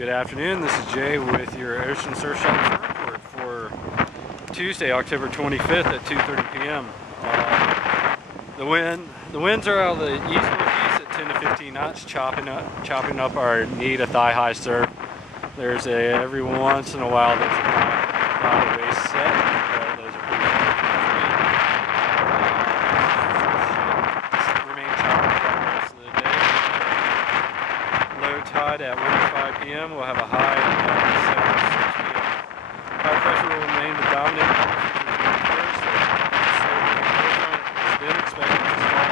Good afternoon, this is Jay with your Ocean Surf Shop report for Tuesday, October 25th at 2:30 p.m. The winds are out of the east-northeast at 10 to 15 knots, chopping up our knee to thigh-high surf. There's every once in a while there's not a waist set, but those are pretty remain choppy for the rest of the day. Low tide at 1:05 p.m. We'll have a high at 7:06 p.m. High pressure will remain the dominant first. It's been expected to start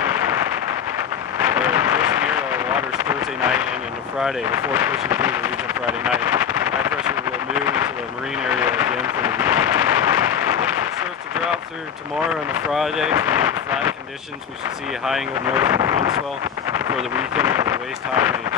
just near our waters Thursday night and into Friday before pushing through the region Friday night. High pressure will move into the marine area again for the weekend. Surf to drop through tomorrow and the Friday. For flat conditions, we should see a high angle north wind swell for the weekend with a waist high range.